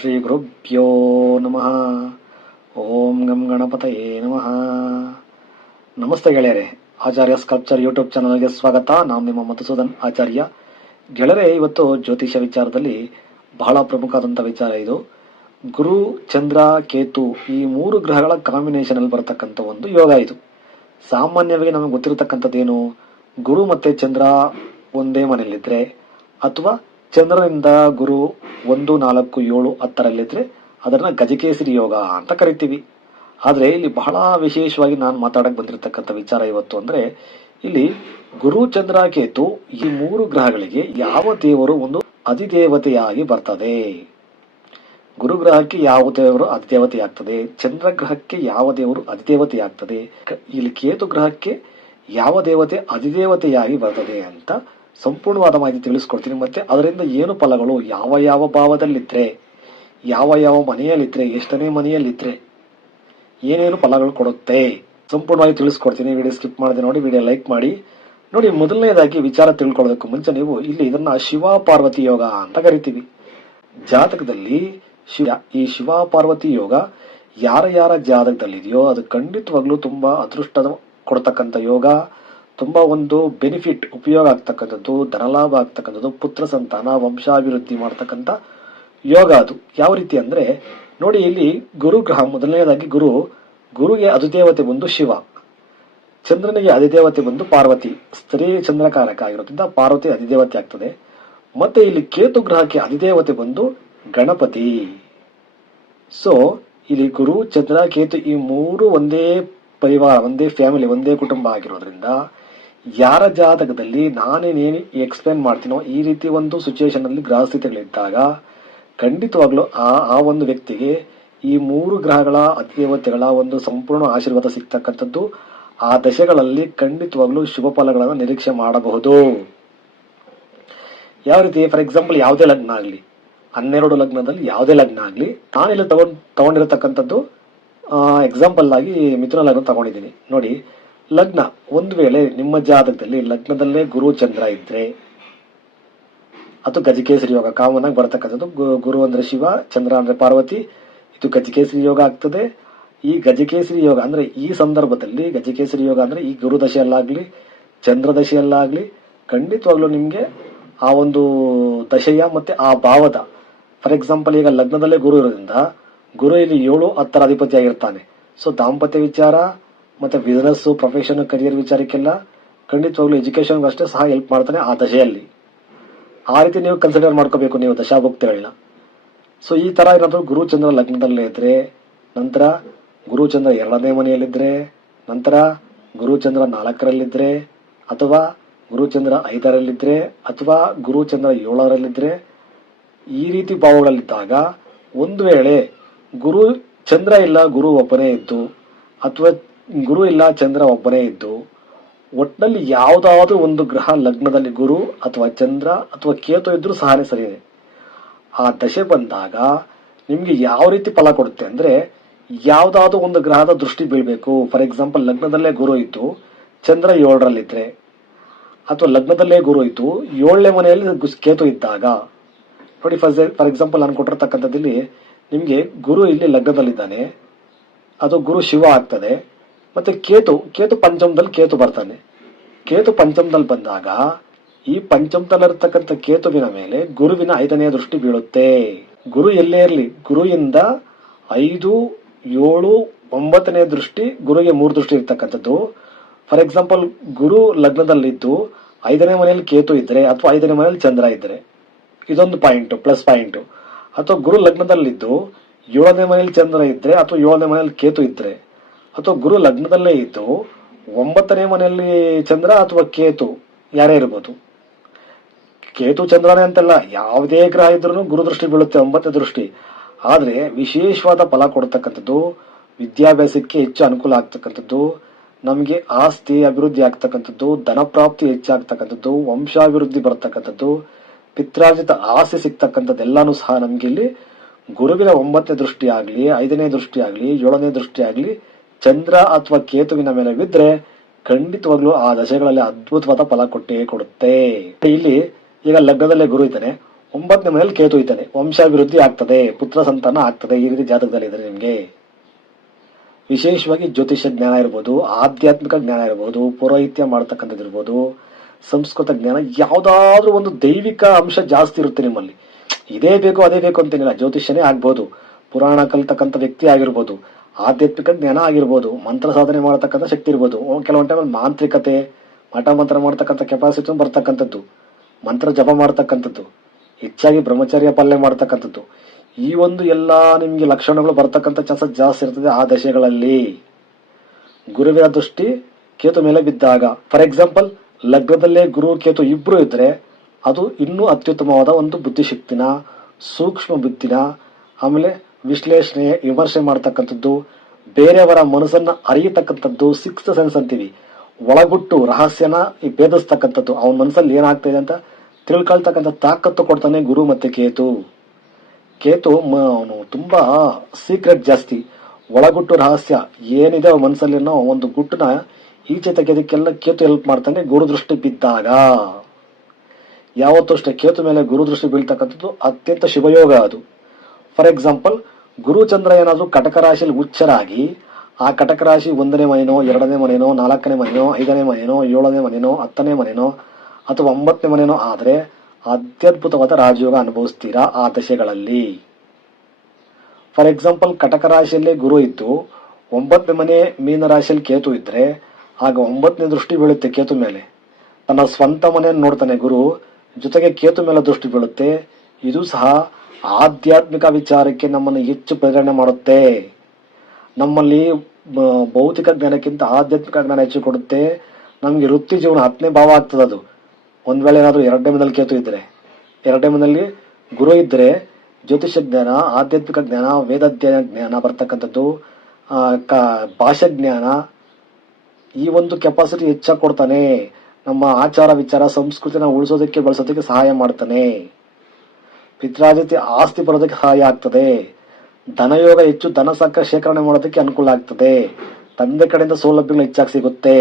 ಶ್ರೀ ಗುರುಭ್ಯೋ ನಮಃ ಓಂ ಗಂ ಗಣಪತಯೇ ನಮಃ ನಮಸ್ತೆ ಗೆಳೆಯರೆ, ಆಚಾರ್ಯ ಸ್ಕಲ್ಪ್ಚರ್ ಯೂಟ್ಯೂಬ್ ಚಾನಲ್ಗೆ ಸ್ವಾಗತ. ನಾನು ನಿಮ್ಮ ಮಧುಸೂದನ್ ಆಚಾರ್ಯ. ಗೆಳೆಯರೆ, ಇವತ್ತು ಜ್ಯೋತಿಷ್ಯ ವಿಚಾರದಲ್ಲಿ ಬಹಳ ಪ್ರಮುಖವಾದಂಥ ವಿಚಾರ ಇದು. ಗುರು, ಚಂದ್ರ, ಕೇತು ಈ ಮೂರು ಗ್ರಹಗಳ ಕಾಂಬಿನೇಷನ್ ಅಲ್ಲಿ ಬರತಕ್ಕಂಥ ಒಂದು ಯೋಗ ಇದು. ಸಾಮಾನ್ಯವಾಗಿ ನಮಗೆ ಗೊತ್ತಿರತಕ್ಕಂಥದ್ದೇನು? ಗುರು ಮತ್ತೆ ಚಂದ್ರ ಒಂದೇ ಮನೆಯಲ್ಲಿದ್ರೆ ಅಥವಾ ಚಂದ್ರನಿಂದ ಗುರು ಒಂದು, ನಾಲ್ಕು, ಏಳು, ಹತ್ತರಲ್ಲಿದ್ರೆ ಅದನ್ನ ಗಜಕೇಸರಿ ಯೋಗ ಅಂತ ಕರಿತೀವಿ. ಆದರೆ ಇಲ್ಲಿ ಬಹಳ ವಿಶೇಷವಾಗಿ ನಾನು ಮಾತಾಡಕ್ ಬಂದಿರತಕ್ಕಂಥ ವಿಚಾರ ಇವತ್ತು ಅಂದ್ರೆ ಇಲ್ಲಿ ಗುರು ಚಂದ್ರ ಕೇತು ಈ ಮೂರು ಗ್ರಹಗಳಿಗೆ ಯಾವ ದೇವರು ಒಂದು ಅಧಿದೇವತೆಯಾಗಿ ಬರ್ತದೆ. ಗುರು ಗ್ರಹಕ್ಕೆ ಯಾವ ದೇವರು ಅಧಿದೇವತೆ ಆಗ್ತದೆ ಚಂದ್ರ ಗ್ರಹಕ್ಕೆ ಯಾವ ದೇವರು ಅಧಿದೇವತೆ ಆಗ್ತದೆ ಇಲ್ಲಿ ಕೇತು ಗ್ರಹಕ್ಕೆ ಯಾವ ದೇವತೆ ಅಧಿದೇವತೆಯಾಗಿ ಬರ್ತದೆ ಅಂತ ಸಂಪೂರ್ಣವಾದ ಮಾಹಿತಿ ತಿಳಿಸ್ಕೊಡ್ತೀನಿ. ಮತ್ತೆ ಅದರಿಂದ ಏನು ಫಲಗಳು? ಯಾವ ಯಾವ ಭಾವದಲ್ಲಿದ್ದರೆ ಯಾವ ಯಾವ ಮನೆಯಲ್ಲಿದ್ದರೆ ಎಷ್ಟನೇ ಮನೆಯಲ್ಲಿದ್ರೆ ಏನೇನು ಫಲಗಳು ಕೊಡುತ್ತೆ? ಸಂಪೂರ್ಣವಾಗಿ ತಿಳಿಸ್ಕೊಡ್ತೀನಿ. ವಿಡಿಯೋ ಸ್ಕಿಪ್ ಮಾಡಿದೆ ನೋಡಿ, ವಿಡಿಯೋ ಲೈಕ್ ಮಾಡಿ. ನೋಡಿ, ಮೊದಲನೇದಾಗಿ ವಿಚಾರ ತಿಳ್ಕೊಳ್ಳೋದಕ್ಕೂ ಮುಂಚೆ ನೀವು ಇಲ್ಲಿ ಇದನ್ನ ಶಿವ ಪಾರ್ವತಿ ಯೋಗ ಅಂತ ಕರಿತೀವಿ. ಜಾತಕದಲ್ಲಿ ಶಿವ, ಈ ಶಿವ ಪಾರ್ವತಿ ಯೋಗ ಯಾರ ಯಾರ ಜಾತಕದಲ್ಲಿದೆಯೋ ಅದು ಖಂಡಿತವಾಗ್ಲೂ ತುಂಬಾ ಅದೃಷ್ಟ ಕೊಡ್ತಕ್ಕಂಥ ಯೋಗ. ತುಂಬಾ ಒಂದು ಬೆನಿಫಿಟ್ ಉಪಯೋಗ ಆಗ್ತಕ್ಕಂಥದ್ದು, ಧನಲಾಭ ಆಗ್ತಕ್ಕಂಥದ್ದು, ಪುತ್ರ ಸಂತಾನ, ವಂಶಾಭಿವೃದ್ಧಿ ಮಾಡ್ತಕ್ಕಂಥ ಯೋಗ ಅದು. ಯಾವ ರೀತಿ ಅಂದ್ರೆ, ನೋಡಿ ಇಲ್ಲಿ ಗುರು ಗ್ರಹ ಮೊದಲನೇದಾಗಿ ಗುರು, ಗುರುಗೆ ಅಧಿದೇವತೆ ಬಂದು ಶಿವ, ಚಂದ್ರನಿಗೆ ಅಧಿದೇವತೆ ಬಂದು ಪಾರ್ವತಿ, ಸ್ತ್ರೀ ಚಂದ್ರಕಾರಕ ಆಗಿರೋದ್ರಿಂದ ಪಾರ್ವತಿ ಅಧಿದೇವತೆ ಆಗ್ತದೆ. ಮತ್ತೆ ಇಲ್ಲಿ ಕೇತು ಗ್ರಹಕ್ಕೆ ಅಧಿದೇವತೆ ಬಂದು ಗಣಪತಿ. ಸೊ ಇಲ್ಲಿ ಗುರು, ಚಂದ್ರ, ಕೇತು ಈ ಮೂರು ಒಂದೇ ಪರಿವಾರ, ಒಂದೇ ಫ್ಯಾಮಿಲಿ ಒಂದೇ ಕುಟುಂಬ ಆಗಿರೋದ್ರಿಂದ ಯಾರ ಜಾತಕದಲ್ಲಿ ನಾನೇನೇನು ಎಕ್ಸ್ಪ್ಲೇನ್ ಮಾಡ್ತೀನೋ ಈ ರೀತಿ ಒಂದು ಸಿಚುವೇಶನಲ್ಲಿ ಗ್ರಹ ಸ್ಥಿತಿಗಳಿದ್ದಾಗ ಖಂಡಿತವಾಗ್ಲೂ ಆ ಆ ಒಂದು ವ್ಯಕ್ತಿಗೆ ಈ ಮೂರು ಗ್ರಹಗಳ ಅತಿದೇವತೆಗಳ ಒಂದು ಸಂಪೂರ್ಣ ಆಶೀರ್ವಾದ ಸಿಗ್ತಕ್ಕಂಥದ್ದು ಆ ದಶೆಗಳಲ್ಲಿ ಖಂಡಿತವಾಗ್ಲೂ ಶುಭ ಫಲಗಳನ್ನು ನಿರೀಕ್ಷೆ ಮಾಡಬಹುದು. ಯಾವ ರೀತಿ? ಫಾರ್ ಎಕ್ಸಾಂಪಲ್ ಯಾವುದೇ ಲಗ್ನ ಆಗಲಿ, ಹನ್ನೆರಡು ಲಗ್ನದಲ್ಲಿ ಯಾವುದೇ ಲಗ್ನ ಆಗಲಿ, ನಾನಿಲ್ಲಿ ತಗೊಂಡ್ ತಗೊಂಡಿರತಕ್ಕಂಥದ್ದು ಎಕ್ಸಾಂಪಲ್ ಆಗಿ ಮಿಥುನ ಲಗ್ನ ತಗೊಂಡಿದ್ದೀನಿ. ನೋಡಿ ಲಗ್ನ, ಒಂದು ವೇಳೆ ನಿಮ್ಮ ಜಾತಕದಲ್ಲಿ ಲಗ್ನದಲ್ಲೇ ಗುರು ಚಂದ್ರ ಇದ್ರೆ, ಅದು ಗಜಕೇಸರಿ ಯೋಗ ಕಾಮನ್ ಆಗಿ ಬರತಕ್ಕಂಥದ್ದು ಗುರು ಅಂದ್ರೆ ಶಿವ, ಚಂದ್ರ ಅಂದ್ರೆ ಪಾರ್ವತಿ, ಇದು ಗಜಕೇಸರಿ ಯೋಗ ಆಗ್ತದೆ. ಈ ಗಜಕೇಸರಿ ಯೋಗ ಅಂದ್ರೆ ಈ ಸಂದರ್ಭದಲ್ಲಿ ಗಜಕೇಸರಿ ಯೋಗ ಅಂದ್ರೆ ಈ ಗುರು ದಶೆಯಲ್ಲಾಗ್ಲಿ, ಚಂದ್ರ ದಶೆಯಲ್ಲಾಗ್ಲಿ, ಖಂಡಿತವಾಗ್ಲೂ ನಿಮ್ಗೆ ಆ ಒಂದು ದಶೆಯ ಮತ್ತೆ ಆ ಭಾವದ, ಫಾರ್ ಎಕ್ಸಾಂಪಲ್ ಈಗ ಲಗ್ನದಲ್ಲೇ ಗುರು ಇರೋದ್ರಿಂದ, ಗುರು ಇಲ್ಲಿ ಏಳು ಹತ್ತರ ಅಧಿಪತಿ ಆಗಿರ್ತಾನೆ. ಸೊ ದಾಂಪತ್ಯ ವಿಚಾರ ಮತ್ತೆ ಬಿಸ್ನೆಸ್ಸು ಪ್ರೊಫೆಷನ್ ಕರಿಯರ್ ವಿಚಾರಕ್ಕೆಲ್ಲ ಖಂಡಿತವಾಗ್ಲೂ ಎಜುಕೇಶನ್ ಅಷ್ಟೇ ಸಹ ಹೆಲ್ಪ್ ಮಾಡ್ತಾನೆ ಆ ದಶೆಯಲ್ಲಿ. ಆ ರೀತಿ ನೀವು ಕನ್ಸಿಡರ್ ಮಾಡ್ಕೋಬೇಕು ನೀವು ದಶಾಭುಕ್ತಿಗಳನ್ನ. ಸೊ ಈ ತರ ಏನಾದ್ರು ಗುರು ಚಂದ್ರ ಲಗ್ನದಲ್ಲೇ ಇದ್ರೆ, ನಂತರ ಗುರು ಚಂದ್ರ ಎರಡನೇ ಮನೆಯಲ್ಲಿದ್ರೆ, ನಂತರ ಗುರು ಚಂದ್ರ ನಾಲ್ಕರಲ್ಲಿದ್ರೆ, ಅಥವಾ ಗುರು ಚಂದ್ರ ಐದರಲ್ಲಿದ್ರೆ, ಅಥವಾ ಗುರು ಚಂದ್ರ ಏಳರಲ್ಲಿದ್ರೆ, ಈ ರೀತಿ ಭಾವಗಳಲ್ಲಿದ್ದಾಗ ಒಂದು ವೇಳೆ ಗುರು ಚಂದ್ರ ಇಲ್ಲ, ಗುರು ಒಬ್ಬನೇ ಇದ್ದು, ಅಥವಾ ಗುರು ಇಲ್ಲ, ಚಂದ್ರ ಒಬ್ಬನೇ ಇದ್ದು ಒಟ್ಟಿನಲ್ಲಿ ಯಾವುದಾದ್ರೂ ಒಂದು ಗ್ರಹ ಲಗ್ನದಲ್ಲಿ ಗುರು ಅಥವಾ ಚಂದ್ರ ಅಥವಾ ಕೇತು ಇದ್ರೂ ಸಹನೆ ಸರಿ ಇದೆ. ಆ ದಶೆ ಬಂದಾಗ ನಿಮಗೆ ಯಾವ ರೀತಿ ಫಲ ಕೊಡುತ್ತೆ ಅಂದ್ರೆ ಯಾವುದಾದ್ರೂ ಒಂದು ಗ್ರಹದ ದೃಷ್ಟಿ ಬೀಳ್ಬೇಕು. ಫಾರ್ ಎಕ್ಸಾಂಪಲ್ ಲಗ್ನದಲ್ಲೇ ಗುರು ಇದ್ದು, ಚಂದ್ರ ಏಳರಲ್ಲಿದ್ರೆ ಅಥವಾ ಲಗ್ನದಲ್ಲೇ ಗುರು ಇದ್ದು, ಏಳನೇ ಮನೆಯಲ್ಲಿ ಕೇತು ಇದ್ದಾಗ, ನೋಡಿ ಫಾರ್ ಫಾರ್ ಎಕ್ಸಾಂಪಲ್ ನಾನು ಕೊಟ್ಟಿರ್ತಕ್ಕಂಥದ್ದಲ್ಲಿ ನಿಮಗೆ ಗುರು ಇಲ್ಲಿ ಲಗ್ನದಲ್ಲಿದ್ದಾನೆ, ಅದು ಗುರು ಶಿವ ಆಗ್ತದೆ. ಮತ್ತೆ ಕೇತು ಕೇತು ಪಂಚಮದಲ್ಲಿ ಕೇತು ಬರ್ತಾನೆ. ಕೇತು ಪಂಚಮದಲ್ಲಿ ಬಂದಾಗ ಈ ಪಂಚಮದಲ್ಲಿರ್ತಕ್ಕಂಥ ಕೇತುವಿನ ಮೇಲೆ ಗುರುವಿನ ಐದನೇ ದೃಷ್ಟಿ ಬೀಳುತ್ತೆ. ಗುರು ಎಲ್ಲೇ ಇರಲಿ? ಗುರುವಿಂದ ಐದು, ಏಳು, ಒಂಬತ್ತನೇ ದೃಷ್ಟಿ ಗುರುಗೆ ಮೂರು ದೃಷ್ಟಿ ಇರ್ತಕ್ಕಂಥದ್ದು. ಫಾರ್ ಎಕ್ಸಾಂಪಲ್, ಗುರು ಲಗ್ನದಲ್ಲಿದ್ದು ಐದನೇ ಮನೆಯಲ್ಲಿ ಕೇತು ಇದ್ರೆ ಅಥವಾ ಐದನೇ ಮನೆಯಲ್ಲಿ ಚಂದ್ರ ಇದ್ರೆ, ಇದೊಂದು ಪಾಯಿಂಟ್ ಪ್ಲಸ್ ಪಾಯಿಂಟ್ ಅಥವಾ ಗುರು ಲಗ್ನದಲ್ಲಿದ್ದು ಏಳನೇ ಮನೆಯಲ್ಲಿ ಚಂದ್ರ ಇದ್ರೆ ಅಥವಾ ಏಳನೇ ಮನೆಯಲ್ಲಿ ಕೇತು ಇದ್ರೆ ಅಥವಾ ಗುರು ಲಗ್ನದಲ್ಲೇ ಇದ್ದು ಒಂಬತ್ತನೇ ಮನೆಯಲ್ಲಿ ಚಂದ್ರ ಅಥವಾ ಕೇತು, ಯಾರೇ ಇರ್ಬೋದು. ಕೇತು ಚಂದ್ರನೇ ಅಂತಲ್ಲ, ಯಾವುದೇ ಗ್ರಹ ಇದ್ರೂ ಗುರು ದೃಷ್ಟಿ ಬೀಳುತ್ತೆ, ಒಂಬತ್ತನೇ ದೃಷ್ಟಿ. ಆದರೆ ವಿಶೇಷವಾದ ಫಲ ಕೊಡ್ತಕ್ಕಂಥದ್ದು, ವಿದ್ಯಾಭ್ಯಾಸಕ್ಕೆ ಹೆಚ್ಚು ಅನುಕೂಲ ಆಗ್ತಕ್ಕಂಥದ್ದು, ನಮಗೆ ಆಸ್ತಿ ಅಭಿವೃದ್ಧಿ ಆಗ್ತಕ್ಕಂಥದ್ದು, ಧನ ಪ್ರಾಪ್ತಿ ಹೆಚ್ಚಾಗ್ತಕ್ಕಂಥದ್ದು ವಂಶಾಭಿವೃದ್ಧಿ ಬರ್ತಕ್ಕಂಥದ್ದು, ಪಿತ್ರಾರ್ಜಿತ ಆಸೆ ಸಿಗ್ತಕ್ಕಂಥದ್ದೆಲ್ಲಾನು ಸಹ ನಮಗೆ ಇಲ್ಲಿ ಗುರುವಿನ ಒಂಬತ್ತನೇ ದೃಷ್ಟಿ ಆಗ್ಲಿ, ಐದನೇ ದೃಷ್ಟಿ ಆಗ್ಲಿ, ಏಳನೇ ದೃಷ್ಟಿ ಆಗ್ಲಿ ಚಂದ್ರ ಅಥವಾ ಕೇತುವಿನ ಮೇಲೆ ಬಿದ್ರೆ ಖಂಡಿತವಾಗ್ಲೂ ಆ ದಶೆಗಳಲ್ಲಿ ಅದ್ಭುತವಾದ ಫಲ ಕೊಟ್ಟೇ ಕೊಡುತ್ತೆ. ಇಲ್ಲಿ ಈಗ ಲಗ್ನದಲ್ಲೇ ಗುರು ಇದ್ದಾನೆ. ಒಂಬತ್ತನೇ ಮನೆಯಲ್ಲಿ ಕೇತು ಇದ್ದಾನೆ. ವಂಶಾಭಿವೃದ್ಧಿ ಆಗ್ತದೆ, ಪುತ್ರ ಸಂತಾನ ಆಗ್ತದೆ, ಈ ರೀತಿ ಜಾತಕದಲ್ಲಿ ಇದ್ರೆ ನಿಮ್ಗೆ. ವಿಶೇಷವಾಗಿ ಜ್ಯೋತಿಷ್ಯ ಜ್ಞಾನ ಇರ್ಬೋದು, ಆಧ್ಯಾತ್ಮಿಕ ಜ್ಞಾನ ಇರ್ಬೋದು, ಪುರೋಹಿತ್ಯ ಮಾಡ್ತಕ್ಕಂಥದ್ದು ಇರ್ಬೋದು, ಸಂಸ್ಕೃತ ಜ್ಞಾನ, ಯಾವ್ದಾದ್ರೂ ಒಂದು ದೈವಿಕ ಅಂಶ ಜಾಸ್ತಿ ಇರುತ್ತೆ ನಿಮ್ಮಲ್ಲಿ. ಇದೇ ಬೇಕು, ಅದೇ ಬೇಕು ಅಂತೇನಿಲ್ಲ. ಜ್ಯೋತಿಷ್ಯನೇ ಆಗ್ಬೋದು. ಪುರಾಣ ಕಲ್ತಕ್ಕಂಥ ವ್ಯಕ್ತಿ ಆಗಿರ್ಬೋದು ಆಧ್ಯಾತ್ಮಿಕ ಜ್ಞಾನ ಆಗಿರ್ಬೋದು, ಮಂತ್ರ ಸಾಧನೆ ಮಾಡತಕ್ಕಂಥ ಶಕ್ತಿ ಇರ್ಬೋದು ಕೆಲವೊಂದು ಟೈಮಲ್ಲಿ ಮಾಂತ್ರಿಕತೆ, ಮಠ ಮಂತ್ರ ಮಾಡ್ತಕ್ಕಂಥ ಕೆಪಾಸಿಟಿ ಬರ್ತಕ್ಕಂಥದ್ದು, ಮಂತ್ರ ಜಪ ಮಾಡ್ತಕ್ಕಂಥದ್ದು, ಹೆಚ್ಚಾಗಿ ಬ್ರಹ್ಮಚರ್ಯ ಪಾಲನೆ ಮಾಡ್ತಕ್ಕಂಥದ್ದು. ಈ ಒಂದು ಎಲ್ಲ ನಿಮಗೆ ಲಕ್ಷಣಗಳು ಬರ್ತಕ್ಕಂಥ ಚಾನ್ಸಸ್ ಜಾಸ್ತಿ ಇರ್ತದೆ ಆ ದಶೆಗಳಲ್ಲಿ. ಗುರುವಿನ ದೃಷ್ಟಿ ಕೇತು ಮೇಲೆ ಬಿದ್ದಾಗ ಫಾರ್ ಎಕ್ಸಾಂಪಲ್ ಲಗ್ನದಲ್ಲೇ ಗುರು, ಕೇತು ಇಬ್ರು ಇದ್ದರೆ ಅದು ಇನ್ನೂ ಅತ್ಯುತ್ತಮವಾದ ಒಂದು ಬುದ್ಧಿಶಕ್ತಿನ, ಸೂಕ್ಷ್ಮ ಬುದ್ಧಿನ, ಆಮೇಲೆ ವಿಶ್ಲೇಷಣೆ, ವಿಮರ್ಶೆ ಮಾಡ್ತಕ್ಕಂಥದ್ದು, ಬೇರೆಯವರ ಮನಸ್ಸನ್ನ ಅರಿಯತಕ್ಕಂಥದ್ದು ಸಿಕ್ಸ್ ಸೆನ್ಸ್ ಅಂತೀವಿ. ಒಳಗುಟ್ಟು ರಹಸ್ಯನ ಭೇದಿಸ್ತಕ್ಕಂಥದ್ದು, ಅವನ ಮನಸ್ಸಲ್ಲಿ ಏನಾಗ್ತಾ ಇದೆ ಅಂತ ತಿಳ್ಕೊಳ್ತಕ್ಕಂಥ ತಾಕತ್ತು ಕೊಡ್ತಾನೆ ಗುರು ಮತ್ತೆ ಕೇತು. ಕೇತು ಅವನು ತುಂಬಾ ಸೀಕ್ರೆಟ್ ಜಾಸ್ತಿ. ಒಳಗುಟ್ಟು ರಹಸ್ಯ ಏನಿದೆ ಅವನ ಮನಸ್ಸಲ್ಲಿ ಒಂದು ಗುಟ್ಟನ ಈಚೆ ತೆಗೆಯೋದಕ್ಕೆಲ್ಲ ಕೇತು ಹೆಲ್ಪ್ ಮಾಡ್ತಾನೆ ಗುರು ದೃಷ್ಟಿ ಬಿದ್ದಾಗ. ಯಾವತ್ತೂ ಅಷ್ಟೇ ಕೇತು ಮೇಲೆ ಗುರು ದೃಷ್ಟಿ ಬೀಳ್ತಕ್ಕಂಥದ್ದು ಅತ್ಯಂತ ಶುಭಯೋಗ ಅದು. ಫಾರ್ ಎಕ್ಸಾಂಪಲ್ ಗುರು ಚಂದ್ರ ಏನಾದ್ರೂ ಕಟಕ ರಾಶಿಯಲ್ಲಿ ಉಚ್ಚರಾಗಿ ಆ ಕಟಕ ರಾಶಿ ಒಂದನೇ ಮನೆನೋ, ಎರಡನೇ ಮನೆಯೋ ನಾಲ್ಕನೇ ಮನೆಯೋ ಐದನೇ ಮನೆಯೋ ಏಳನೇ ಮನೆಯೋ ಹತ್ತನೇ ಮನೆಯೋ ಅಥವಾ ಒಂಬತ್ತನೇ ಮನೆನೋ ಆದ್ರೆ ಅತ್ಯದ್ಭುತವಾದ ರಾಜಯೋಗ ಅನುಭವಿಸ್ತೀರಾ ಆ ದಶೆಗಳಲ್ಲಿ? ಫಾರ್ ಎಕ್ಸಾಂಪಲ್ ಕಟಕ ರಾಶಿಯಲ್ಲೇ ಗುರು ಇದ್ದು, ಒಂಬತ್ತನೇ ಮನೆ ಮೀನ ರಾಶಿಯಲ್ಲಿ ಕೇತು ಇದ್ರೆ, ಆಗ ಒಂಬತ್ತನೇ ದೃಷ್ಟಿ ಬೀಳುತ್ತೆ ಕೇತು ಮೇಲೆ. ತನ್ನ ಸ್ವಂತ ಮನೆಯನ್ನು ನೋಡ್ತಾನೆ ಗುರು, ಜೊತೆಗೆ ಕೇತು ಮೇಲೆ ದೃಷ್ಟಿ ಬೀಳುತ್ತೆ ಇದು ಸಹ ಆಧ್ಯಾತ್ಮಿಕ ವಿಚಾರಕ್ಕೆ ನಮ್ಮನ್ನು ಹೆಚ್ಚು ಪ್ರೇರಣೆ ಮಾಡುತ್ತೆ. ನಮ್ಮಲ್ಲಿ ಭೌತಿಕ ಜ್ಞಾನಕ್ಕಿಂತ ಆಧ್ಯಾತ್ಮಿಕ ಜ್ಞಾನ ಹೆಚ್ಚು ಕೊಡುತ್ತೆ. ನಮಗೆ ವೃತ್ತಿ ಜೀವನ ಹತ್ತನೇ ಭಾವ ಆಗ್ತದೆ ಅದು. ಒಂದ್ ವೇಳೆ ಏನಾದರೂ ಎರಡನೇ ಮನೆಯಲ್ಲಿ ಕೇತು ಇದ್ರೆ, ಎರಡನೇ ಮನೆಯಲ್ಲಿ ಗುರು ಇದ್ರೆ ಜ್ಯೋತಿಷ ಜ್ಞಾನ, ಆಧ್ಯಾತ್ಮಿಕ ಜ್ಞಾನ, ವೇದಾಧ್ಯಯನ ಜ್ಞಾನ ಬರ್ತಕ್ಕಂಥದ್ದು ಭಾಷಾ ಜ್ಞಾನ, ಈ ಒಂದು ಕೆಪಾಸಿಟಿ ಹೆಚ್ಚಾಗಿ ಕೊಡ್ತಾನೆ. ನಮ್ಮ ಆಚಾರ ವಿಚಾರ, ಸಂಸ್ಕೃತಿನ ಉಳಿಸೋದಕ್ಕೆ ಬಳಸೋದಕ್ಕೆ ಸಹಾಯ ಮಾಡ್ತಾನೆ. ಪಿತ್ರಾಜಿತಿ ಆಸ್ತಿ ಬರೋದಕ್ಕೆ ಸಹಾಯ ಆಗ್ತದೆ. ಧನಯೋಗ ಹೆಚ್ಚು ಧನ ಸಾಕ ಶೇಖರಣೆ ಮಾಡೋದಕ್ಕೆ ಅನುಕೂಲ ಆಗ್ತದೆ. ತಂದೆ ಕಡೆಯಿಂದ ಸೌಲಭ್ಯಗಳು ಹೆಚ್ಚಾಗಿ ಸಿಗುತ್ತೆ.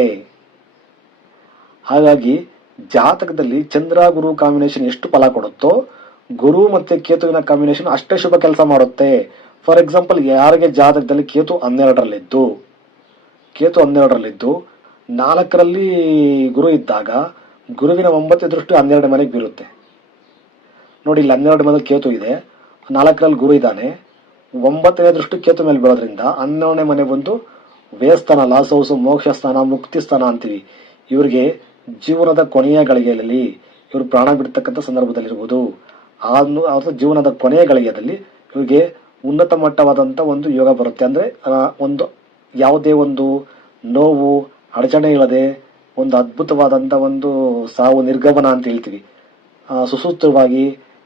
ಹಾಗಾಗಿ ಜಾತಕದಲ್ಲಿ ಚಂದ್ರ ಗುರು ಕಾಂಬಿನೇಷನ್ ಎಷ್ಟು ಫಲ ಕೊಡುತ್ತೋ, ಗುರು ಮತ್ತೆ ಕೇತುವಿನ ಕಾಂಬಿನೇಷನ್ ಅಷ್ಟೇ ಶುಭ ಕೆಲಸ ಮಾಡುತ್ತೆ. ಫಾರ್ ಎಕ್ಸಾಂಪಲ್ ಯಾರಿಗೆ ಜಾತಕದಲ್ಲಿ ಕೇತು ಹನ್ನೆರಡರಲ್ಲಿದ್ದು ಕೇತು ಹನ್ನೆರಡರಲ್ಲಿದ್ದು ನಾಲ್ಕರಲ್ಲಿ ಗುರು ಇದ್ದಾಗ ಗುರುವಿನ ಒಂಬತ್ತು ದೃಷ್ಟಿ ಹನ್ನೆರಡು ಮನೆಗೆ ಬೀರುತ್ತೆ. ನೋಡಿ, ಇಲ್ಲಿ ಹನ್ನೆರಡು ಮೇಲೆ ಕೇತು ಇದೆ. ನಾಲ್ಕರಲ್ಲಿ ಗುರು ಇದ್ದಾನೆ. ಒಂಬತ್ತನೇ ದೃಷ್ಟಿ ಕೇತು ಮೇಲೆ ಬೀಳೋದ್ರಿಂದ ಹನ್ನೆರಡನೇ ಮನೆ ಬಂದು ವೇಸ್ತಾನ ಲಾಸ್ ಹೌಸ್ ಮೋಕ್ಷ ಸ್ಥಾನ ಮುಕ್ತಿ ಸ್ಥಾನ ಅಂತೀವಿ. ಇವರಿಗೆ ಜೀವನದ ಕೊನೆಯ ಗಳಿಗೆಯಲ್ಲಿ ಇವರು ಪ್ರಾಣ ಬಿಡ್ತಕ್ಕಂಥ ಸಂದರ್ಭದಲ್ಲಿರ್ಬೋದು. ಆ ಅಥವಾ ಜೀವನದ ಕೊನೆಯ ಗಳಿಗೆಯಲ್ಲಿ ಇವರಿಗೆ ಉನ್ನತ ಮಟ್ಟವಾದಂಥ ಒಂದು ಯೋಗ ಬರುತ್ತೆ. ಅಂದ್ರೆ ಒಂದು ಯಾವುದೇ ಒಂದು ನೋವು, ಅಡಚಣೆ ಇಲ್ಲದೆ ಒಂದು ಅದ್ಭುತವಾದಂಥ ಒಂದು ಸಾವು, ನಿರ್ಗಮನ ಅಂತ ಹೇಳ್ತೀವಿ. ಸುಸೂತ್ರವಾಗಿ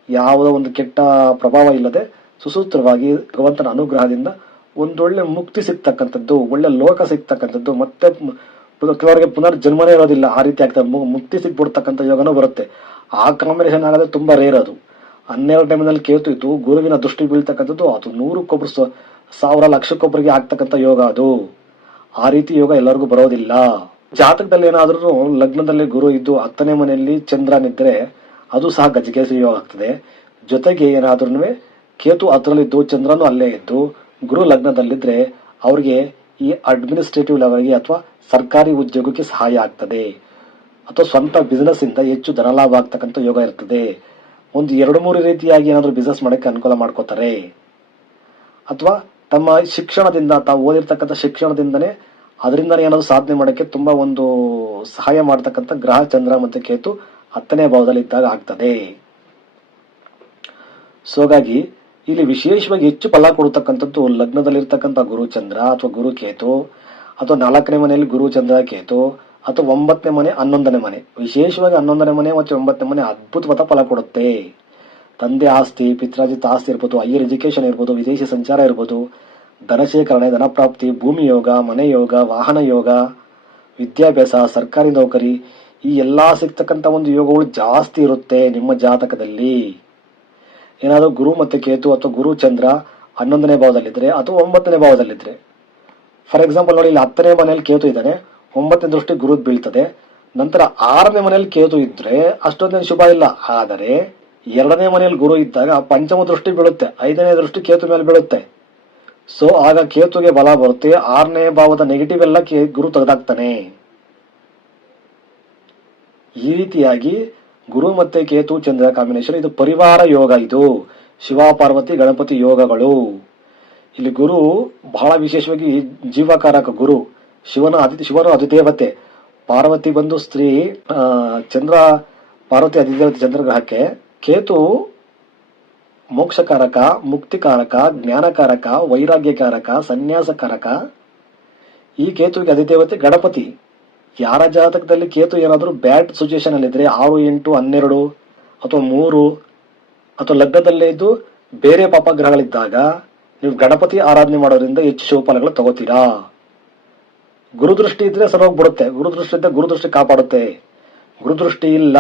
ಯಾವುದೋ ಒಂದು ಕೆಟ್ಟ ಪ್ರಭಾವ ಇಲ್ಲದೆ ಸುಸೂತ್ರವಾಗಿ ಭಗವಂತನ ಅನುಗ್ರಹದಿಂದ ಒಂದೊಳ್ಳೆ ಮುಕ್ತಿ ಸಿಗ್ತಕ್ಕಂಥದ್ದು, ಒಳ್ಳೆ ಲೋಕ ಸಿಗ್ತಕ್ಕಂಥದ್ದು, ಮತ್ತೆ ಕೆಲವರಿಗೆ ಪುನರ್ಜನ್ಮನೇ ಇರೋದಿಲ್ಲ ಆ ರೀತಿ ಆಗ್ತದೆ ಮುಕ್ತಿ ಸಿಗ್ಬಿಡ್ತಕ್ಕಂಥ ಯೋಗನೂ ಬರುತ್ತೆ. ಆ ಕಾಂಬಿನೇಷನ್ ಆಗೋದು ತುಂಬಾ ರೇರ್ ಅದು. ಹನ್ನೆರಡು ಟೈಮ್ನಲ್ಲಿ ಕೇಳ್ತಿತ್ತು ಗುರುವಿನ ದೃಷ್ಟಿ ಬೀಳ್ತಕ್ಕಂಥದ್ದು ಅದು ನೂರಕ್ಕೊಬ್ರು ಸಾವಿರ ಲಕ್ಷಕ್ಕೊಬ್ಬರಿಗೆ ಆಗ್ತಕ್ಕಂಥ ಯೋಗ ಅದು. ಆ ರೀತಿ ಯೋಗ ಎಲ್ಲರಿಗೂ ಬರೋದಿಲ್ಲ. ಜಾತಕದಲ್ಲಿ ಏನಾದ್ರೂ ಲಗ್ನದಲ್ಲಿ ಗುರು ಇದ್ದು ಹತ್ತನೇ ಮನೆಯಲ್ಲಿ ಚಂದ್ರನಿದ್ರೆ ಅದು ಸಹ ಗಜಕೇಸರಿ ಯೋಗ ಆಗ್ತದೆ ಜೊತೆಗೆ ಏನಾದ್ರೂ ಕೇತು ಅದರಲ್ಲಿದ್ದು ಚಂದ್ರನು ಅಲ್ಲೇ ಇದ್ದು, ಗುರು ಲಗ್ನದಲ್ಲಿದ್ರೆ ಅವ್ರಿಗೆ ಈ ಅಡ್ಮಿನಿಸ್ಟ್ರೇಟಿವ್ ಲೆವೆಲ್ಗೆ ಅಥವಾ ಸರ್ಕಾರಿ ಉದ್ಯೋಗಕ್ಕೆ ಸಹಾಯ ಆಗ್ತದೆ. ಅಥವಾ ಸ್ವಂತ ಬಿಸಿನೆಸ್ ಇಂದ ಹೆಚ್ಚು ಧನಲಾಭ ಆಗ್ತಕ್ಕಂಥ ಯೋಗ ಇರ್ತದೆ. ಒಂದು ಎರಡು ಮೂರು ರೀತಿಯಾಗಿ ಏನಾದ್ರು ಬಿಸ್ನೆಸ್ ಮಾಡಕ್ಕೆ ಅನುಕೂಲ ಮಾಡ್ಕೋತಾರೆ. ಅಥವಾ ತಮ್ಮ ಶಿಕ್ಷಣದಿಂದ, ತಾವು ಓದಿರ್ತಕ್ಕಂಥ ಶಿಕ್ಷಣದಿಂದನೇ ಅದರಿಂದ ಏನಾದ್ರು ಸಾಧನೆ ಮಾಡಕ್ಕೆ ತುಂಬಾ ಒಂದು ಸಹಾಯ ಮಾಡ್ತಕ್ಕಂಥ ಗ್ರಹ ಚಂದ್ರ ಮತ್ತೆ ಕೇತು ಹತ್ತನೇ ಭಾವದಲ್ಲಿ ಇದ್ದಾಗ ಆಗ್ತದೆ. ಸೊ ಹಾಗಾಗಿ ಇಲ್ಲಿ ವಿಶೇಷವಾಗಿ ಹೆಚ್ಚು ಫಲ ಕೊಡತಕ್ಕಂಥದ್ದು ಲಗ್ನದಲ್ಲಿರ್ತಕ್ಕಂಥ ಗುರು ಚಂದ್ರ ಅಥವಾ ಗುರು ಕೇತು ಅಥವಾ ನಾಲ್ಕನೇ ಮನೆಯಲ್ಲಿ ಗುರು ಚಂದ್ರ ಕೇತು ಅಥವಾ ಒಂಬತ್ತನೇ ಮನೆ, ಹನ್ನೊಂದನೇ ಮನೆ. ವಿಶೇಷವಾಗಿ ಹನ್ನೊಂದನೇ ಮನೆ ಮತ್ತು ಒಂಬತ್ತನೇ ಮನೆ ಅದ್ಭುತವಾದ ಫಲ ಕೊಡುತ್ತೆ. ತಂದೆ ಆಸ್ತಿ ಪಿತ್ರಾಜಿತ ಆಸ್ತಿ ಇರ್ಬೋದು ಹೈಯರ್ ಎಜುಕೇಷನ್ ಇರ್ಬೋದು, ವಿದೇಶಿ ಸಂಚಾರ ಇರ್ಬೋದು ಧನ ಶೇಖರಣೆ ಧನ ಪ್ರಾಪ್ತಿ ಭೂಮಿ ಯೋಗ, ಮನೆ ಯೋಗ, ವಾಹನ ಯೋಗ, ವಿದ್ಯಾಭ್ಯಾಸ, ಸರ್ಕಾರಿ ನೌಕರಿ ಈ ಎಲ್ಲಾ ಸಿಗ್ತಕ್ಕಂಥ ಒಂದು ಯೋಗಗಳು ಜಾಸ್ತಿ ಇರುತ್ತೆ ನಿಮ್ಮ ಜಾತಕದಲ್ಲಿ. ಏನಾದರೂ ಗುರು ಮತ್ತೆ ಕೇತು ಅಥವಾ ಗುರು ಚಂದ್ರ ಹನ್ನೊಂದನೇ ಭಾವದಲ್ಲಿದ್ರೆ ಅಥವಾ ಒಂಬತ್ತನೇ ಭಾವದಲ್ಲಿದ್ರೆ. ಫಾರ್ ಎಕ್ಸಾಂಪಲ್ ನೋಡಿ, ಇಲ್ಲಿ ಹತ್ತನೇ ಮನೆಯಲ್ಲಿ ಕೇತು ಇದ್ದಾನೆ, ಒಂಬತ್ತನೇ ದೃಷ್ಟಿ ಗುರು ಬೀಳ್ತದೆ, ನಂತರ ಆರನೇ ಮನೆಯಲ್ಲಿ ಕೇತು ಇದ್ದರೆ ಅಷ್ಟೊಂದೇನು ಶುಭ ಇಲ್ಲ. ಆದರೆ ಎರಡನೇ ಮನೆಯಲ್ಲಿ ಗುರು ಇದ್ದಾಗ ಪಂಚಮ ದೃಷ್ಟಿ ಬೀಳುತ್ತೆ, ಐದನೇ ದೃಷ್ಟಿ ಕೇತು ಮೇಲೆ ಬೀಳುತ್ತೆ. ಸೊ ಆಗ ಕೇತುಗೆ ಬಲ ಬರುತ್ತೆ, ಆರನೇ ಭಾವದ ನೆಗೆಟಿವ್ ಎಲ್ಲ ಕೇ ಗುರು ತೆಗೆದಾಕ್ತಾನೆ. ಈ ರೀತಿಯಾಗಿ ಗುರು ಮತ್ತೆ ಕೇತು ಚಂದ್ರ ಕಾಂಬಿನೇಷನ್ ಇದು ಪರಿವಾರ ಯೋಗ ಇದು. ಶಿವ, ಪಾರ್ವತಿ, ಗಣಪತಿ ಯೋಗಗಳು. ಇಲ್ಲಿ ಗುರು ಬಹಳ ವಿಶೇಷವಾಗಿ ಜೀವಕಾರಕ ಗುರು. ಶಿವನ ಅತಿ ಶಿವನ ಅಧಿದೇವತೆ. ಪಾರ್ವತಿ ಬಂದು ಸ್ತ್ರೀ ಚಂದ್ರ, ಪಾರ್ವತಿ ಅಧಿದೇವತೆ ಚಂದ್ರಗ್ರಹಕ್ಕೆ. ಕೇತು ಮೋಕ್ಷಕಾರಕ, ಮುಕ್ತಿಕಾರಕ, ಜ್ಞಾನಕಾರಕ, ವೈರಾಗ್ಯಕಾರಕ, ಸನ್ಯಾಸಕಾರಕ. ಈ ಕೇತುವಿಗೆ ಅಧಿದೇವತೆ ಗಣಪತಿ. ಯಾರ ಜಾತಕದಲ್ಲಿ ಕೇತು ಏನಾದರೂ ಬ್ಯಾಡ್ ಸಿಚುಯೇಷನ್ ಅಲ್ಲಿ ಇದ್ರೆ ಆರು, ಎಂಟು, ಹನ್ನೆರಡು ಅಥವಾ ಮೂರು ಅಥವಾ ಲಗ್ನದಲ್ಲೇ ಇದ್ದು ಬೇರೆ ಪಾಪ ಗ್ರಹಗಳಿದ್ದಾಗ ನೀವು ಗಣಪತಿ ಆರಾಧನೆ ಮಾಡೋದ್ರಿಂದ ಹೆಚ್ಚು ಶುಭಫಲಗಳು ತಗೋತೀರಾ? ಗುರುದೃಷ್ಟಿ ಇದ್ರೆ ಸರೋಗ್ಬಿಡುತ್ತೆ ಗುರುದೃಷ್ಟಿ ಇದ್ದರೆ ಗುರುದೃಷ್ಟಿ ಕಾಪಾಡುತ್ತೆ. ಗುರುದೃಷ್ಟಿ ಇಲ್ಲ,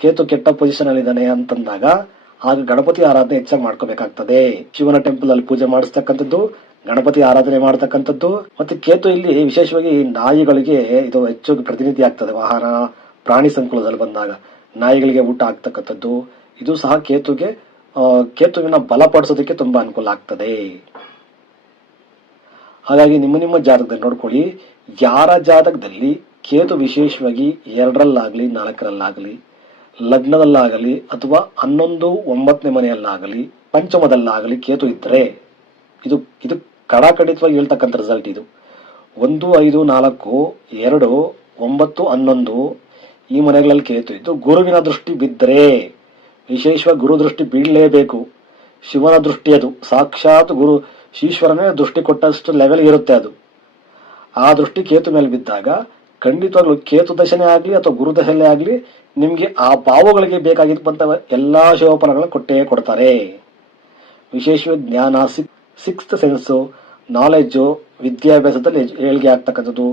ಕೇತು ಕೆಟ್ಟ ಪೊಸಿಷನ್ ಅಲ್ಲಿ ಇದ್ದಾನೆ ಅಂತಂದಾಗ ಆಗ ಗಣಪತಿ ಆರಾಧನೆ ಹೆಚ್ಚಾಗಿ ಮಾಡ್ಕೋಬೇಕಾಗ್ತದೆ. ಶಿವನ ಟೆಂಪಲ್ ಅಲ್ಲಿ ಪೂಜೆ ಮಾಡಿಸ್ತಕ್ಕಂಥದ್ದು ಗಣಪತಿ ಆರಾಧನೆ ಮಾಡತಕ್ಕಂಥದ್ದು, ಮತ್ತೆ ಕೇತು ಇಲ್ಲಿ ವಿಶೇಷವಾಗಿ ನಾಯಿಗಳಿಗೆ ಇದು ಹೆಚ್ಚು ಪ್ರತಿನಿಧಿ ಆಗ್ತದೆ ವಾಹನ, ಪ್ರಾಣಿ ಸಂಕುಲದಲ್ಲಿ ಬಂದಾಗ ನಾಯಿಗಳಿಗೆ ಊಟ ಆಗ್ತಕ್ಕಂಥದ್ದು. ಇದು ಸಹ ಕೇತುಗೆ ಕೇತುವಿನ ಬಲಪಡಿಸೋದಕ್ಕೆ ತುಂಬಾ ಅನುಕೂಲ ಆಗ್ತದೆ. ಹಾಗಾಗಿ ನಿಮ್ಮ ನಿಮ್ಮ ಜಾತಕದಲ್ಲಿ ನೋಡ್ಕೊಳ್ಳಿ. ಯಾರ ಜಾತಕದಲ್ಲಿ ಕೇತು ವಿಶೇಷವಾಗಿ ಎರಡರಲ್ಲಾಗಲಿ, ನಾಲ್ಕರಲ್ಲಾಗಲಿ, ಲಗ್ನದಲ್ಲಾಗಲಿ ಅಥವಾ ಹನ್ನೊಂದು, ಒಂಬತ್ತನೇ ಮನೆಯಲ್ಲಾಗಲಿ, ಪಂಚಮದಲ್ಲಾಗಲಿ ಕೇತು ಇದ್ದರೆ ಇದು ಇದು ಕಡಾಖಂಡಿತವಾಗಿ ಹೇಳ್ತಕ್ಕಂಥ ರಿಸಲ್ಟ್ ಇದು. ಒಂದು, ಐದು, ನಾಲ್ಕು, ಎರಡು, ಒಂಬತ್ತು, ಹನ್ನೊಂದು ಈ ಮನೆಗಳಲ್ಲಿ ಕೇತು ಇದ್ದು ಗುರುವಿನ ದೃಷ್ಟಿ ಬಿದ್ದರೆ, ವಿಶೇಷವಾಗಿ ಗುರು ದೃಷ್ಟಿ ಬೀಳಲೇಬೇಕು. ಶಿವನ ದೃಷ್ಟಿ ಅದು. ಸಾಕ್ಷಾತ್ ಗುರು, ಈಶ್ವರನೇ ದೃಷ್ಟಿ ಕೊಟ್ಟಷ್ಟು ಲೆವೆಲ್ ಇರುತ್ತೆ ಅದು. ಆ ದೃಷ್ಟಿ ಕೇತು ಮೇಲೆ ಬಿದ್ದಾಗ ಖಂಡಿತವಾಗ್ಲೂ ಕೇತು ದಶನೇ ಆಗಲಿ ಅಥವಾ ಗುರು ದಶನೇ ಆಗಲಿ ನಿಮಗೆ ಆ ಭಾವಗಳಿಗೆ ಬೇಕಾಗಿದ್ದಂಥ ಎಲ್ಲಾ ಶೋಪನಗಳನ್ನು ಕೊಟ್ಟೇ ಕೊಡ್ತಾರೆ. ವಿಶೇಷ ಜ್ಞಾನ ಸಿಕ್ಸ್ತ್ ಸೆನ್ಸು ನಾಲೆಡ್ಜು ವಿದ್ಯಾಭ್ಯಾಸದಲ್ಲಿ ಏಳಿಗೆ ಆಗ್ತಕ್ಕಂಥದ್ದು,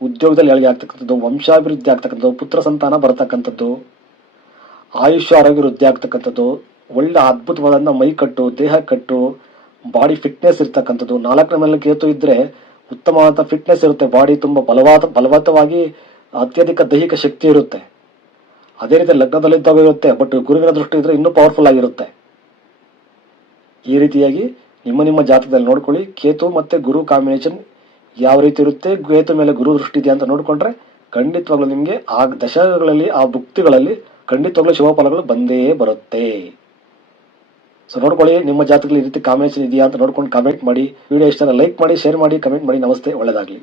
ಉದ್ಯೋಗದಲ್ಲಿ ಏಳ್ಗೆ ಆಗ್ತಕ್ಕಂಥದ್ದು, ವಂಶಾಭಿವೃದ್ಧಿ ಆಗ್ತಕ್ಕಂಥದ್ದು, ಪುತ್ರ ಸಂತಾನ ಬರತಕ್ಕಂಥದ್ದು, ಆಯುಷ್ಯ ಆರೋಗ್ಯ ವೃದ್ಧಿ ಆಗ್ತಕ್ಕಂಥದ್ದು, ಒಳ್ಳೆ ಅದ್ಭುತವಾದ ಮೈ ಕಟ್ಟು, ದೇಹ ಕಟ್ಟು ಬಾಡಿ ಫಿಟ್ನೆಸ್ ಇರ್ತಕ್ಕಂಥದ್ದು, ನಾಲ್ಕನೇ ಮೇಲೆ ಕೇತು ಇದ್ರೆ ಉತ್ತಮವಾದ ಫಿಟ್ನೆಸ್ ಇರುತ್ತೆ ಬಾಡಿ ತುಂಬಾ ಬಲವಾದ, ಬಲವಂತವಾಗಿ ಅತ್ಯಧಿಕ ದೈಹಿಕ ಶಕ್ತಿ ಇರುತ್ತೆ. ಅದೇ ರೀತಿ ಲಗ್ನದಲ್ಲಿದ್ದಾಗ ಇರುತ್ತೆ ಬಟ್ ಗುರುವಿನ ದೃಷ್ಟಿ ಇದ್ರೆ ಇನ್ನೂ ಪವರ್ಫುಲ್ ಆಗಿರುತ್ತೆ. ಈ ರೀತಿಯಾಗಿ ನಿಮ್ಮ ನಿಮ್ಮ ಜಾತಕದಲ್ಲಿ ನೋಡ್ಕೊಳ್ಳಿ. ಕೇತು ಮತ್ತೆ ಗುರು ಕಾಂಬಿನೇಷನ್ ಯಾವ ರೀತಿ ಇರುತ್ತೆ, ಕೇತು ಮೇಲೆ ಗುರು ದೃಷ್ಟಿ ಇದೆಯಾ ಅಂತ ನೋಡ್ಕೊಂಡ್ರೆ ಖಂಡಿತವಾಗ್ಲೂ ನಿಮಗೆ ಆ ದಶಕಗಳಲ್ಲಿ, ಆ ಭುಕ್ತಿಗಳಲ್ಲಿ ಖಂಡಿತವಾಗ್ಲೂ ಶುಭ ಫಲಗಳು ಬಂದೇ ಬರುತ್ತೆ. ಸೊ ನೋಡ್ಕೊಳ್ಳಿ, ನಿಮ್ಮ ಜಾತಕದಲ್ಲಿ ಈ ರೀತಿ ಕಾಂಬಿನೇಷನ್ ಇದೆಯಾ ಅಂತ ನೋಡ್ಕೊಂಡು ಕಾಮೆಂಟ್ ಮಾಡಿ. ವಿಡಿಯೋ ಇಷ್ಟ ಲೈಕ್ ಮಾಡಿ ಶೇರ್ ಮಾಡಿ ಕಮೆಂಟ್ ಮಾಡಿ. ನಮಸ್ತೆ, ಒಳ್ಳೆದಾಗ್ಲಿ.